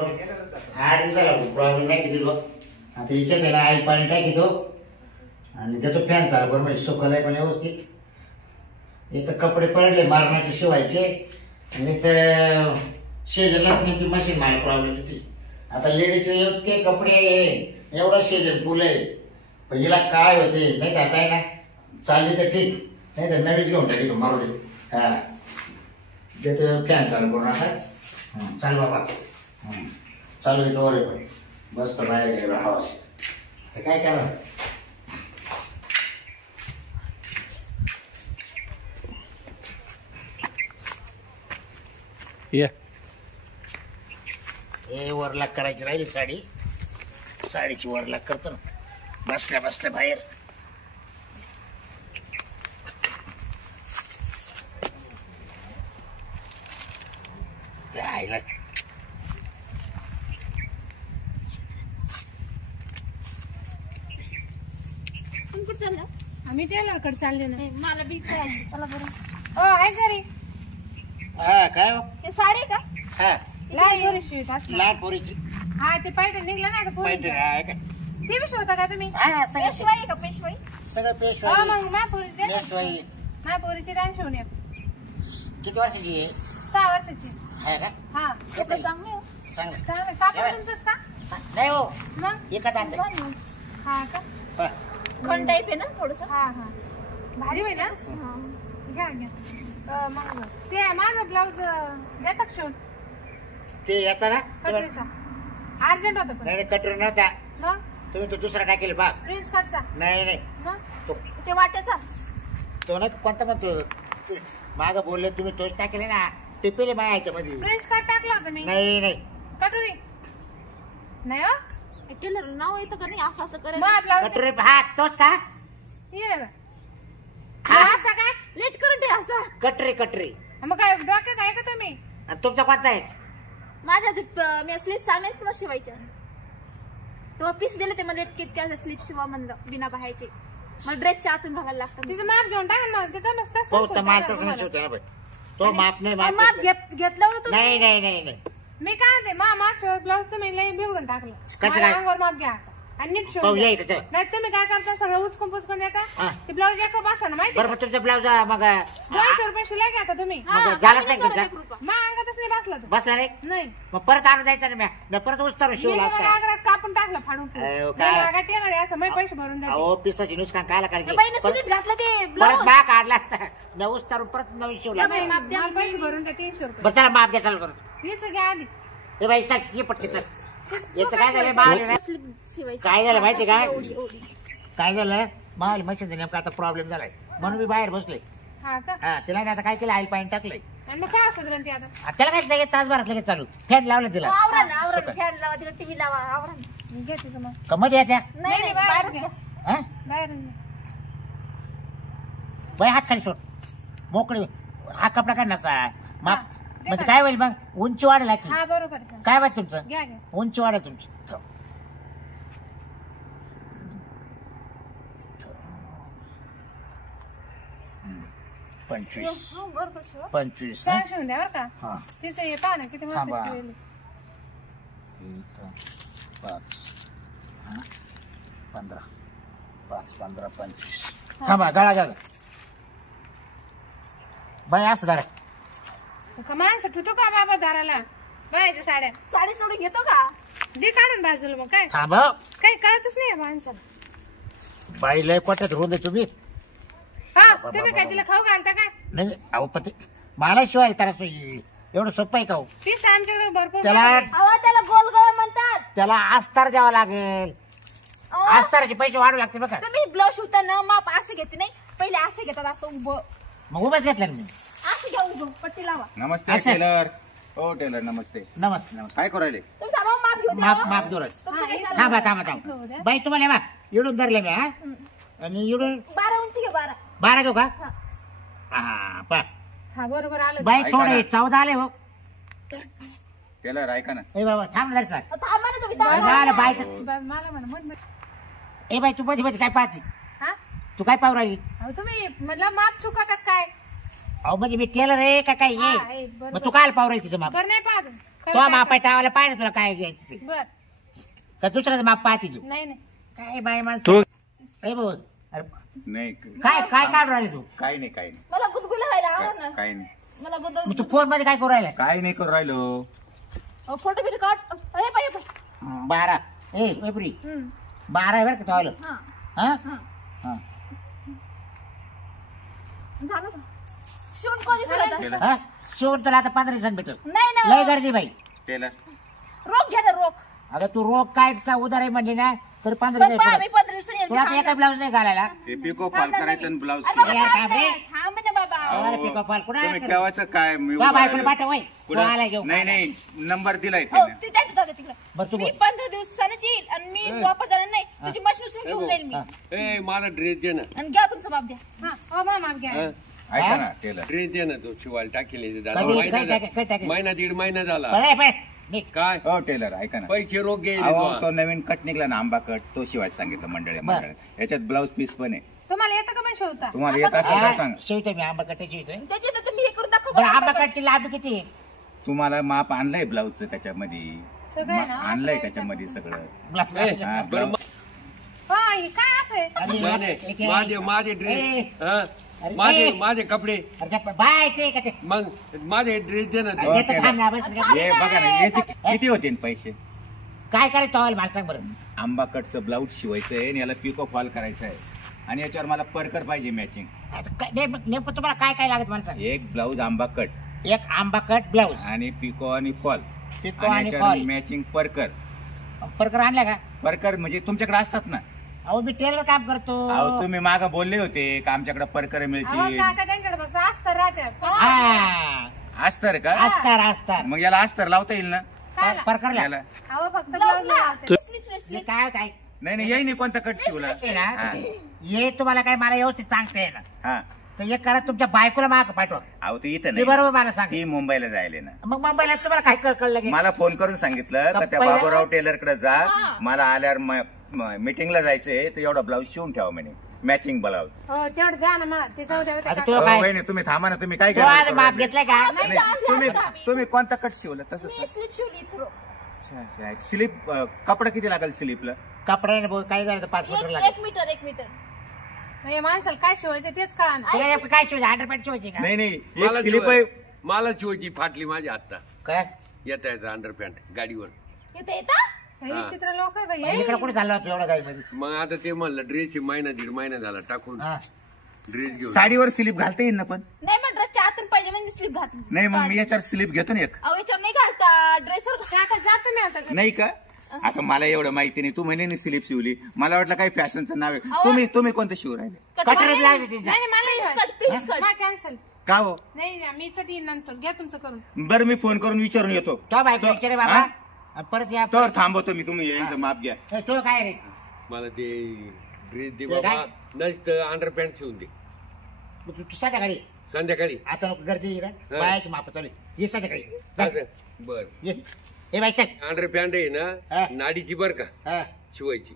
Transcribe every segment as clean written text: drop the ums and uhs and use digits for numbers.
8 दिवसाला प्रॉब्लेम नाही किती तो आता इथे त्याला आई पाणी टाकी तो आणि त्याचा फॅन चालू कर म्हणजे सुकलाय पण व्यवस्थित इथं कपडे पडले मारण्याचे शिवायचे आणि तर शेजारलाच नेमकी मशीन मार प्रॉब्लेम किती आता लेडीचे इतके कपडे एवढा शेजर फुल आहे पण हिला काय होते नाही का आता आहे ना चालली तर ठीक नाही तर नवीच घेऊन टाकी तो मारू दे हा देतो फॅन चालू करून आता चाल बाबा चालू दे कवर पण बस तर बाहेर गेला हवास तर काय करा हे वरलाग करायची राहिली साडीची वरलाग करतो ना बसल्या बाहेर आईला आम्ही टेलरकडे चालले ना मला बी चला बरं आहे घरी हा काय हे साडी का हा लहान पोरी शिवत लहान पोरीची हा ते पायटे निघलं नाही का पोरी पाहिजे आहे का ते बी शिवता का तुम्ही हा सगळं पेशवाई का पेशवाई सगळं हो पेशवाई मग माझ्या पोरी दे पेशवाई माझ्या पोरीची दान शिवून ये किती वर्षाची आहे 6 वर्षाची आहे का हा कपडे चांगले हो चांगलं चांगले कापड तुमचंच का नाही हो मग एकच आणते हा का खंड टाईप आहे ना थोडस हा हा भारी होईल ना घ्या मग ते माझं ब्लाऊज देता शिवून ते येता ना कटोरीचा अर्जंट होतं पण नाही कटोरी नव्हता मग तुम्ही तो दुसरा टाकेल बा प्रिन्स कटचा नाही मग ते वाट्याचा तो नाही कोणता म्हणतो माग बोलले तुम्ही तोच टाकेले ना टिपेले माझ्या ह्याच्यामध्ये प्रिन्स कट टाकला होता मी नाही कटोरी नाही हो टेलर नाव येतं का नाही असं करायचं मग ब्लाऊज कटोरी हा तोच का ये असं काय लेट करून ठेव असं कटरी मग काय डोक्यात आहे का तुम्ही आणि तुमचा कोणता आहे माझ्या मी स्लीप सांगणार तुम्हाला शिवायच्या तुम्हाला पीस दिले ते मध्ये कितक्या स्लीप शिवा म्हणलं बिना बाहायचे मला ड्रेसच्या आतून घालायला लागतं तिचं माप घेऊन टाकेल मग तिथं नसतं हो तर माल तसं नाही शिवते ना बाई तो माप नाही माप घेतलं होतं तुम्ही नाही मी काय ते मागचं ब्लाऊज तुम्ही लई बिघडून टाकलं कसं काय? अंगावर माप घ्या आणि नीट पाहू या शिवून इकडे चला. नाही तुम्ही काय करता सगळं उचकून पुचकून देता हा. ते ब्लाऊज एक बसा ना माहिती बरं मग तुमचा ब्लाउज मग 200 रुपये शिलाई घ्या तुम्ही मग झालंच नाही तुमचा मग अंगातच नाही बसला तो बसला नाही नाही मग परत आणून द्यायचं ना मी परत उचतारू मी शिवला त्याला असता आग्रात कापून टाकलं फाडून अहो, काय? आगात येणार आहे असं मी पैसे भरून द्या अहो पिसाची नुकसान कायला करायची बाईने चुलीत घातलं ते परत ब्लाऊज बा काढला असता मी उचतारून परत नवीन शिवला बाई, माप द्या. मला पैसे भरून द्या 300 रुपये बरं चला माप द्या चालू करत हीच घ्या आधी ए बाई चल ये पटके चल येतं काय झालं मावली स्लीप शिवायची काय झालं माहिती काय एवढी. काय झालं मावली मशीनचा नेमका आता प्रॉब्लेम झालाय म्हणून मी बाहेर बसलोय हा का हा तिला आता काय केलं आईल पाणी टाकलंय आणि मग काय सुधरण ती आता आता त्याला काय लगेच तासभरात लगेच चालू फॅन लावलं तिला आवरण फॅन लावा तिला टीव्ही लावा आवरण घे तिचं मग कमत याच्या नाही नाही बाहेर घ्या हा बाहेर घ्या बाई हात खाली सोड मोकळी हा कपडा काय नसा मग हा, दे म्हणजे ना. काय होईल मग उंची वाढेल की हा बरोबर आहे. काय माहिती तुमचं घ्या घ्या उंची वाढेल तुमची 25 हो, बरोबर शिवा 25 छान शिवून द्या बरं का हा तिचं हे पहा ना किती मस्त थांबा. शिवलेली. इथं 5 15 5 15 25 थांबा गळा झाला बाई असं धरा तो का माणसं ठेवतो का बाबा दाराला बायाच्या साड्या साडी सोडून घेतो का दे काढून बाजूला मग काय थांब काही कळतच नाही या माणसाला बाई लय कोट्यात रोंद तुम्ही हा तुम्ही काय तिला खाऊ घालता काय नाही अहो पती मला शिवाय तर एवढं सोपं आहे का हो? तीच आमच्याकडे भरपूर त्याला अहो त्याला गोलगळा म्हणतात त्याला आस्तार द्यावा लागेल अहो, आस्ताराचे पैसे वाढू लागते बघा तुम्ही ब्लाऊज शिवताना माप असं घेते नाही पहिले असं घेतात असं उभं मग उभंच घेतलं ना मी असं घ्या उभं पट्टी लावा नमस्ते असं? टेलर हो टेलर नमस्ते नमस्ते नमस्ते काय करायले तुम्ही थांबा माप घेऊन माप द्या. माप दूर तुमचं काही चाललं थांबा नाही. थांबा थांबा बाई तुम्हाला बा इडून धरले मी हा आणि इडून 12 उंची घे 12 12 घेऊ का हा. हा पा हा बरोबर आलं बाई ऐका थोडे ना. 14 आले हो टेलर ऐका ना ए बाबा थांब जरा सर थांबा ना तुम्ही मला बायचं मला म्हणा म्हण ए बाई तू मध्ये मध्ये काय पाहते हा तू काय पाहू राहिली अहो तुम्ही म्हणलं माप चुकतात काय अहो म्हणजे मी टेलर आहे का काय हा, ये आहे, बरोबर. मग तू काय पाहू राहिली तिचं माप बरं नाही पाहत तो मापा टावायला पाहिजे तुला काय घ्यायचं ते बर का दुसऱ्याचं माप पाहते तू नाही नाही काय बाई माणसं ए भाऊ अरे नाही काय काय काढून राहिले तू काही नाही काही नाही मला गुदगुला व्हायला आवड ना काही नाही मला गुदगुला मग तू फोन मध्ये काय करू राहिला काही नाही करू राहिलो फोटो बिटो काढ हे पाय 12 ए एप्रिल 12 आहे बरं का तो आलं हा हा हा हा झालं का शिवून कोणी दिसलं टेलर हा शेवट तुला आता 15 दिवसांनी भेटल नाही ना लय गर्दी बाई टेलर रोख घ्या ना रोख अगं तू रोग काय का उधार आहे म्हणजे ना तर 15 पण दिवस पहा, पडत. मी 15 दिवसांनी येईल. तुला आता एका ब्लाऊज नाही घालायला ते पिको फॉल करायचं आणि ब्लाऊज अरे यार, थांब थांब रे. ना, थांब ना बाबा अरे पिको फॉल कुठं तुम्ही आहे? केव्हाचं काय मी त्या उभा बायकोला राहिलो. पाठव वय कुठं? आला घेऊ नाही नाही नंबर दिलाय हो तिने ते त्यांचं जाऊ दे तिकडं. बरं तू मी बोल. 15 दिवसांनीच येईल आणि मी वापस जाणार नाही तुझी मशीन उचलून घेऊन जाईल मी हा. ए मला ड्रेस दे ना आणि घ्या तुमचं माप द्या हा ओ मामा घ्या हा? ऐका ना टेलर ड्रेस दे ना तो शिवायला टाकेल कधी- काय टाकेल? महिना दीड महिना झाला पळ, पळ. निघ. काय हो टेलर ऐका ना पैसे रोग घ्यायचे अहो तो. तो नवीन कट निघला ना आंबा कट तो शिवाय सांगितलं मंडळी याच्यात ब्लाऊज पीस पण आहे तुम्हाला येतं का पण शिवता तुम्हाला येत असेल तर हा, सांग शिवतो मी आंबा कट्टे शिवतोय त्याच्यात तुम्ही हे करून दाखवा बरं बरं. आंबा कट्टी लाभ किती आहे? तुम्हाला माप आणलंय ब्लाऊजचं त्याच्यामध्ये सगळं आहे ना? आणलंय त्याच्यामध्ये सगळं ब्लाऊज ए, हा, बरं, ब्लाऊज. हा हे काय असं आहे आणि नाही, नाही. एक- एक- माझे माझे ए, ड्रेस अरे, माझे ए. माझे कपडे अरे त्या बाय ते का ते मग माझे ड्रेस दे ना हो, ते. देतो थांब ना, बस रे. हे बघा ना याचे किती होते पैसे काय करायचं तवाल मला सांग बरं आंबा कटचं ब्लाऊज शिवायचं आहे आणि याला पिको फॉल करायचं आहे आणि याच्यावर मला परकर पाहिजे मॅचिंग आता नेमकं तुम्हाला काय काय लागत मला सांग एक ब्लाऊज आंबा कट एक आंबा कट ब्लाऊज आणि पिको आणि फॉल पिको आणि आणि याच्यावर फॉल मॅचिंग परकर परकर आणला का परकर म्हणजे तुमच्याकडे असतात ना अहो मी टेलर काम करतो अहो तुम्ही माग बोलले होते का आमच्याकडे परकर अहो मिळतील काका त्यांच्याकडे फक्त असतं राहते हा अस्तर का असतात असतात मग याला अस्तर लावता येईल ना परकरला याला अहो फक्त ब्लाऊज लावते हे काय काय नाही नाही येई नाही कोणता कट शिवला हे ना, हा. हे तुम्हाला काय मला व्यवस्थित सांगता येणार हा तर एक करा तुमच्या बायकोला माग पाठवा अहो ते इथं ते नाही बरोबर मला सांग ती मुंबईला जायले ना मग मुंबईला तुम्हाला काय कळलं की मला फोन करून सांगितलं का त्या पहिला- बाबूराव टेलर कडे जा मला आल्यावर मीटिंगला जायचंय तर एवढा ब्लाऊज शिवून ठेवा म्हणे मॅचिंग ब्लाऊज हो तेवढं द्या ना मला ते जाऊ द्या आता काका. तो काय वहिनी तुम्ही थांबा ना तुम्ही काय तो आज करू माप राहिले? घेतलाय का नाही, तुम्ही कोणता कट शिवला तसं मी स्लिप शिवली थ्रो स्लीप कपडा किती लागेल स्लीपला कपड्याने बोल काय झालं तर 5 मीटर लागेल 1 मीटर हे माणसाला काय शिवायचं तेच कळा ना. तुला नेमकं काय शिवायचं 100% शिवायची का नाही नाही एक मला स्लीप आहे मला शिवायची फाटली माझी आता काय येता येतं अंडर पॅन्ट गाडीवर येते येतं हे हा. चित्र लोक आहे बाई इकडे कुठे चालला होता एवढा गाई मध्ये मग आता ते म्हणलं ड्रेस महिना दीड महिना झाला टाकून हा ड्रेस घेऊन साडीवर स्लीप घालता येईल ना पण नाही मग ड्रेसच्या आतून पाहिजे म्हणजे स्लिप घातली नाही मग मी याच्यावर स्लीप घेतो ना एक अहो याच्यावर नाही घालता ड्रेसवर काका जातो मी आता नाही का आता मला एवढं माहिती नाही तू म्हणे स्लीप शिवली मला वाटलं काही फॅशनचं नाव आहे अहो. तुम्ही कोणतं शिव राहिले कटरच लागते तिचा नाही मला शिवायचं. प्लीज कट हा कॅन्सल का हो नाही नाही, मी चट येईन नंतर घ्या तुमचं करून बरं मी फोन करून विचारून येतो तो बायको विचारे बाबा हा? आणि परत या तर थांबवतो मी तुम्ही यांचं माप घ्या ए, तो काय रे मला ते ड्रेस दे ते बाबा काय? नसतं अंडर पॅन्ट शिवून दे तू संध्याकाळी संध्याकाळी आता नको गर्दी इकडे हा. बायाची माप चालू आहे. ये संध्याकाळी जा. असं बर ये ए बाई चल अंडर पॅन्ट आहे हा. ना नाडीची बर का हा. शिवायची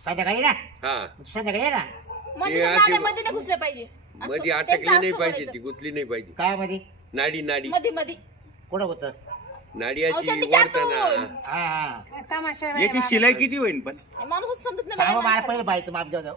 संध्याकाळी ना हा तू संध्याकाळी ये ना मध्ये ते अशी- नाण्यामध्ये नाही घुसले पाहिजे असं, मध्ये त्यांचं अटकली नाही असं पाहिजे करायचं. ती गुतली नाही पाहिजे काय मध्ये नाडी मध्ये मध्ये कुठं होतं नाडी अहो, अशी चड्डीच्या वाढताना आतून. हा हा तमाशा आहे याची बाई. शिलाई किती होईल पण माणूस समजत नाही सांगा बाबा. मला पहिलं बाईचं माप द्या जाऊ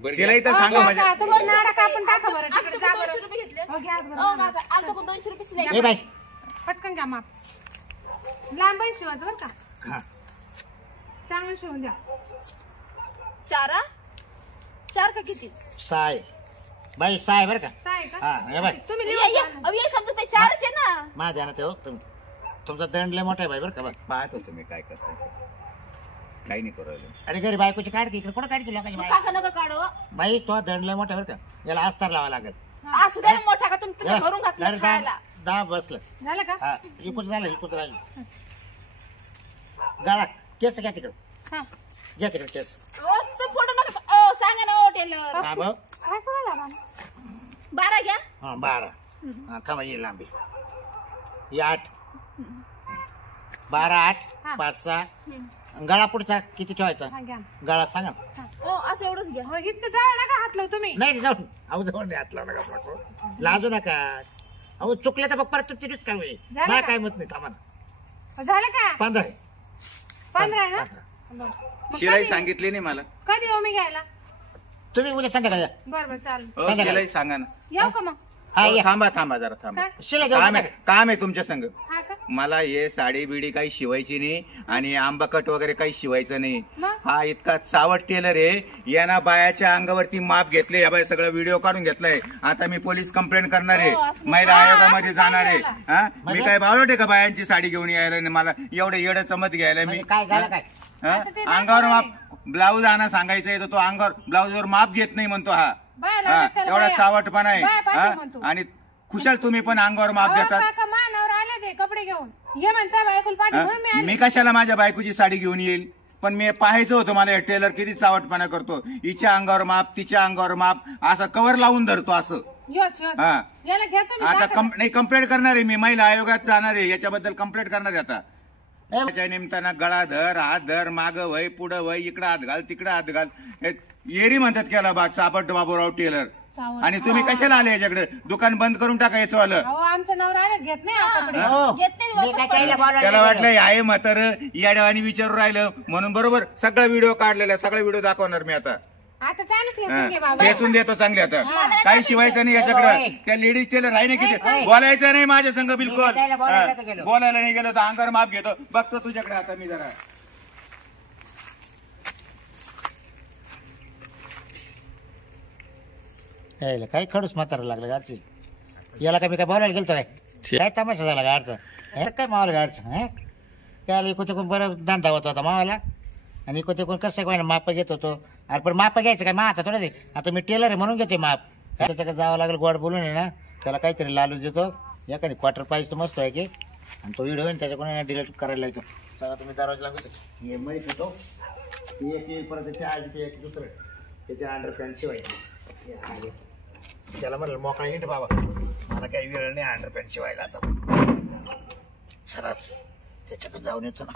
बरं शिलाई तर हो, सांगा काका, म्हणजे तुम्ही नाडा कापून टाका बरं तिकडे आमच्याकडून जा बरं 200 रुपये घेतले हो घ्या बरं. हो काका, आमच्याकडून 200 रुपये शिलाई ए बाई पटकन घ्या माप लांब आहे शिवायचं बरं का हा. चांगलं शिवून द्या चार का किती साय बाई साय बरं का काय का हा हे बाई तुम्ही ये, लिहून ये. द्या ना. अहो, हे शब्द ते चारच आहे ना माझ्या ध्यानात आहे हो तुमचा दंड लय मोठा आहे बाई बरं का बाई पाहतो तुम्ही काय करता काही नाही करू राहिलो. अरे घरी बायकोची काढ की इकडे कुठं काढायची लोकांची बाई काका नका काढू हो. बाई तो दंड लय मोठा आहे बरं का याला अस्तर लावा लागेल असू द्या ना मोठा का तुम्ही भरून घातलं खायला दहा बसलं झालं का हा इकून झालं इकून राहिलं गाळा केस घ्या तिकडे हा घ्या तिकडे केस हो तो फोटो नका ओ सांगा ना ओ टेलर हा भाऊ काय करायला बाबा? 12 घ्या हा 12 हा थांबा येईल लांबी ही 8 12 8 हा. 5 6 गळा पुढचा किती ठेवायचा हा घ्या गळा सांगा हो असं एवढंच घ्या हो इतकं जाळ नका हाटलो तुम्ही नाही जाऊन अहो जाऊन नाही हात लावू नका पाठवू. लाजू नका अहो चुकलं तर मग परत तुमची नुच काय होईल झालं मला का? काय मत नाही थांबा ना. झालं का 15 15 आहे ना बरं. मग शिलाई कधी- सांगितली नाही मला. कधी येऊ मी घ्यायला तुम्ही उद्या संध्याकाळी या. बरं चालेल हो, सांगा. शिलाई सांगा ना. येऊ का मग हा हो, या थांबा जरा थांबा. काय? शिला घेऊन काम जा. आहे काम आहे तुमच्या संग. हा का मला हे साडी बिडी काही शिवायची नाही आणि आंबाकट वगैरे काही शिवायचं नाही. मग? हा इतका चावट टेलर आहे, याना बायाच्या अंगावरती माप घेतले, या बाय सगळं व्हिडिओ काढून घेतलाय. आता मी पोलीस कंप्लेंट करणार आहे, हो, असं महिला आयोगामध्ये असं जाणार आहे. काय हा मी म्हणजे? काय बावट आहे का बायांची साडी घेऊन यायला आणि मला एवढं येडं चमत घ्यायला मी. म्हणजे काय झालं काय हा? आता ते अंगावर दाखवा माप ब्लाऊज आणा सांगायचंय तर तो अंगावर ब्लाऊजवर माप घेत नाही म्हणतो. हा बाया हा, लागतात त्याला एवढा बाया. चावटपणा आहे. बाया पाहिजे हा? म्हणतो. आणि खुशाल तुम्ही पण अंगावर माप अहो, देतात. काका मानावर आले ते कपडे घेऊन ये म्हणता बायकोल पाठी म्हणून मी हा? आले मी कशाला माझ्या बायकोची साडी घेऊन येईल, पण मी पाहायचं होतं मला टेलर किती चावटपणा करतो. हिच्या अंगावर माप, तिच्या अंगावर माप, असं कवर लावून धरतो असं. योच हा. याला घेतो मी आता दाखवा. नाही कंप्लेंट करणार आहे मी, महिला आयोगात जाणार आहे, याच्याबद्दल कंप्लेंट करणार आहे आता. ए, त्याच्या निमित्तानं गळा धर, हात धर, माग वय, पुढं वय, इकडं हात घाल, तिकडं हात घाल. हे येरी म्हणतात केला बा चापट बाबूराव टेलर. चावट. आणि तुम्ही कशाला आले याच्याकडे? दुकान बंद करून टाकायचं वालं. अहो आमचं नवरा आले घेत नाही हा कपडे हो. घेत नाही मी वापस काय त्याला बोलायला त्याला नाही वाटलं आहे म्हातार याड्यावानी विचारू राहिलं म्हणून बरोबर सगळा व्हिडिओ काढलेला, सगळा व्हिडिओ दाखवणार मी आता. आता चालू ठेवून घे बाबा ठेचून देतो चांगले आता. काही शिवायचं नाही याच्याकडे. त्या लेडीज टेलर आहे ना किती बोलायचं नाही माझ्या संग बिलकुल. त्याला बोलायला नव्हतं गेलो. बोलायला नाही गेलो तर अंगावर माप घेतो. बघतो तुझ्याकडे आता मी जरा. यायला काय खडूस म्हातारा लागलं गाडची. याला काय मी काय बोलायला गेलतो काय तमाशा झाला गाडचा. हे काय मावाला गाडचं हे त्याला इकडे तिकडून बरं धंदा होत होता मावाला आणि इकडे तिकडून कसं काय माप घेत होतो. अरे पण माप घ्यायचं काय माझा थोडं ते. आता मी टेलर आहे म्हणून घेते माप. त्याच्याकडे जावं लागेल गोड बोलून आहे ना, त्याला काहीतरी लालू देतो. एखादी क्वार्टर पाहिजे तर मस्त आहे की, आणि तो व्हिडिओ त्याच्याकडून डिलीट करायला येतो. चला तुम्ही दरवाजा लागू. हे माहिती होतो एक परत त्याच्या आधी ते एक दुसरं त्याच्या अंडरपॅन्ट शिवाय त्याला म्हणलं मोकळा हिंड बाबा, मला काही वेळ नाही अंडरपॅन्ट शिवायला आता. चला त्याच्याकडे जाऊन येतो ना.